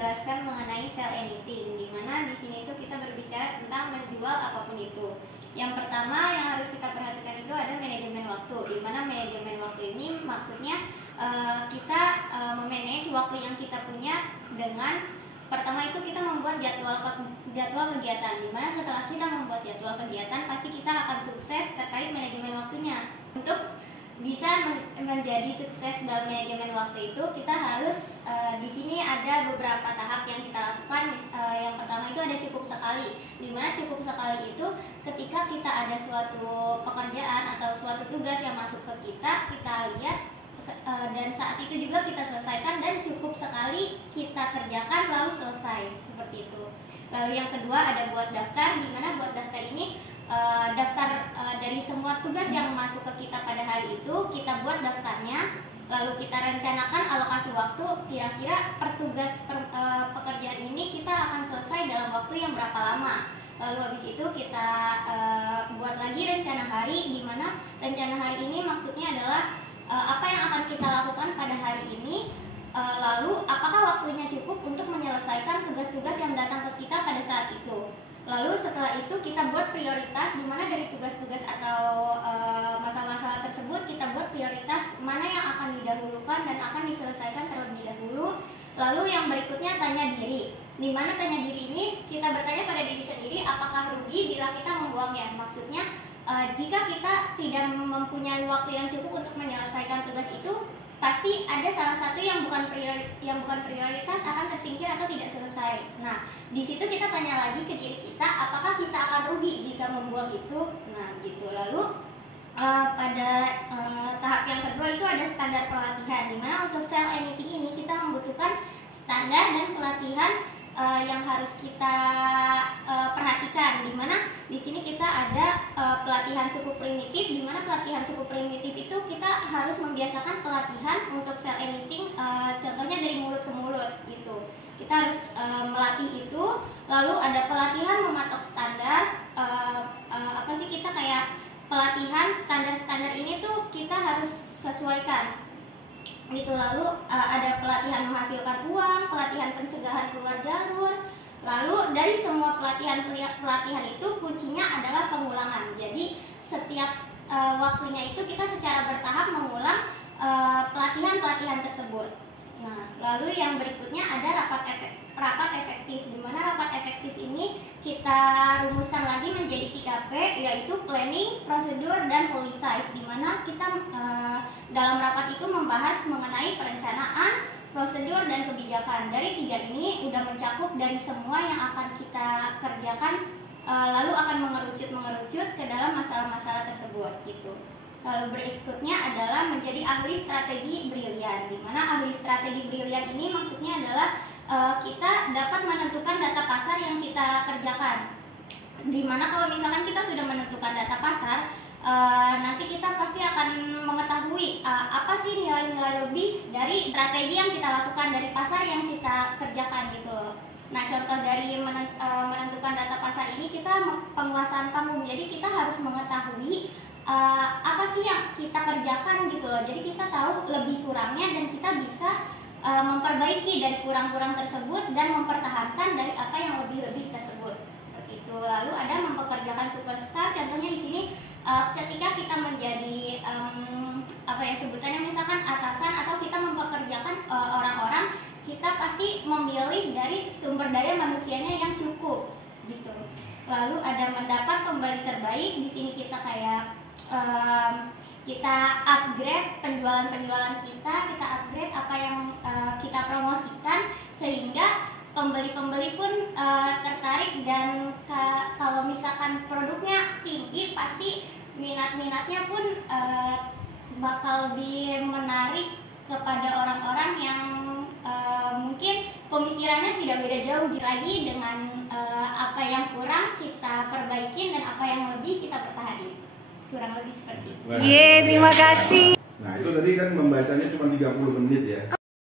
menjelaskan mengenai sell anything, di mana di sini itu kita berbicara tentang menjual apapun itu. Yang pertama yang harus kita perhatikan itu ada manajemen waktu, di mana manajemen waktu ini maksudnya kita memanage waktu yang kita punya dengan pertama itu kita membuat jadwal kegiatan, di mana setelah kita membuat jadwal kegiatan pasti kita akan sukses terkait manajemen waktunya. Untuk bisa menjadi sukses dalam manajemen waktu itu kita harus di sini ada beberapa tahap yang kita lakukan. Yang pertama itu ada cukup sekali, dimana cukup sekali itu ketika kita ada suatu pekerjaan atau suatu tugas yang masuk ke kita lihat dan saat itu juga kita selesaikan dan cukup sekali kita kerjakan lalu selesai, seperti itu. Lalu yang kedua ada buat daftar, dimana buat daftar ini daftar dari semua tugas yang masuk ke kita pada hari itu kita buat daftarnya, lalu kita rencanakan alokasi waktu kira-kira pekerjaan ini kita akan selesai dalam waktu yang berapa lama. Lalu habis itu kita buat lagi rencana hari, di mana rencana hari ini maksudnya adalah apa yang akan kita lakukan pada hari ini, lalu apakah waktunya cukup untuk menyelesaikan tugas-tugas yang datang ke kita pada saat itu. Lalu setelah itu kita buat prioritas, di mana dari tugas-tugas atau masalah-masalah tersebut kita buat prioritas mana yang akan didahulukan dan akan diselesaikan terlebih dahulu. Lalu yang berikutnya tanya diri, di mana tanya diri ini kita bertanya pada diri sendiri apakah rugi bila kita membuangnya. Maksudnya jika kita tidak mempunyai waktu yang cukup untuk menyelesaikan tugas itu, pasti ada salah satu yang bukan prioritas akan tersingkir atau tidak selesai. Nah, di situ kita tanya lagi ke diri kita, apakah kita akan rugi jika membuang itu? Nah, gitu. Lalu pada tahap yang kedua itu ada standar pelatihan, di mana untuk sell anything ini kita membutuhkan standar dan pelatihan yang harus kita perhatikan, di mana di sini kita ada pelatihan suku primitif, di mana pelatihan suku primitif itu kita harus membiasakan pelatihan untuk sell anything, contohnya dari mulut ke mulut gitu. Kita harus melatih itu. Lalu ada pelatihan mematok standar, kita kayak pelatihan standar-standar ini tuh kita harus sesuaikan gitu. Lalu ada pelatihan menghasilkan uang, pelatihan pencegahan keluar jalur. Lalu dari semua pelatihan itu kuncinya adalah pengulangan. Jadi setiap waktunya itu kita secara bertahap mengulang pelatihan tersebut. Nah, lalu yang berikutnya ada rapat efektif, di mana rapat efektif ini kita rumuskan lagi menjadi 3P, yaitu planning, prosedur, dan policies, di mana kita dalam rapat itu membahas mengenai perencanaan, prosedur, dan kebijakan. Dari 3 ini udah mencakup dari semua yang akan kita kerjakan, lalu akan mengerucut ke dalam masalah-masalah tersebut gitu. Lalu berikutnya adalah menjadi ahli strategi brilian, di mana ahli strategi brilian ini maksudnya adalah kita dapat menentukan data pasar yang kita kerjakan. Di mana kalau misalkan kita sudah menentukan data pasar, nanti kita pasti akan mengetahui apa sih nilai-nilai lebih dari strategi yang kita lakukan, dari pasar yang kita kerjakan gitu. Nah, contoh dari menentukan data pasar ini kita penguasaan panggung. Jadi kita harus mengetahui apa sih yang kita kerjakan gitu loh. Jadi kita tahu lebih kurangnya dan kita bisa memperbaiki dari kurang-kurang tersebut dan mempertahankan dari apa yang lebih-lebih tersebut. Seperti itu. Lalu ada mempekerjakan superstar. Contohnya di sini ketika kita menjadi sebutannya misalkan atasan atau kita mempekerjakan orang-orang, kita pasti memilih dari sumber daya manusianya yang cukup gitu. Lalu ada mendapat pembeli terbaik. Di sini kita kayak kita upgrade penjualan kita upgrade apa yang kita promosikan, sehingga pembeli-pembeli pun tertarik, dan kalau misalkan produknya tinggi pasti minat-minatnya pun bakal lebih menarik kepada orang-orang yang mungkin pemikirannya tidak beda jauh lagi dengan apa yang kurang kita perbaikin dan apa yang lebih kita pertahankan. Kurang lebih seperti itu. Terima kasih. Nah, itu tadi kan membacanya cuma 30 menit ya.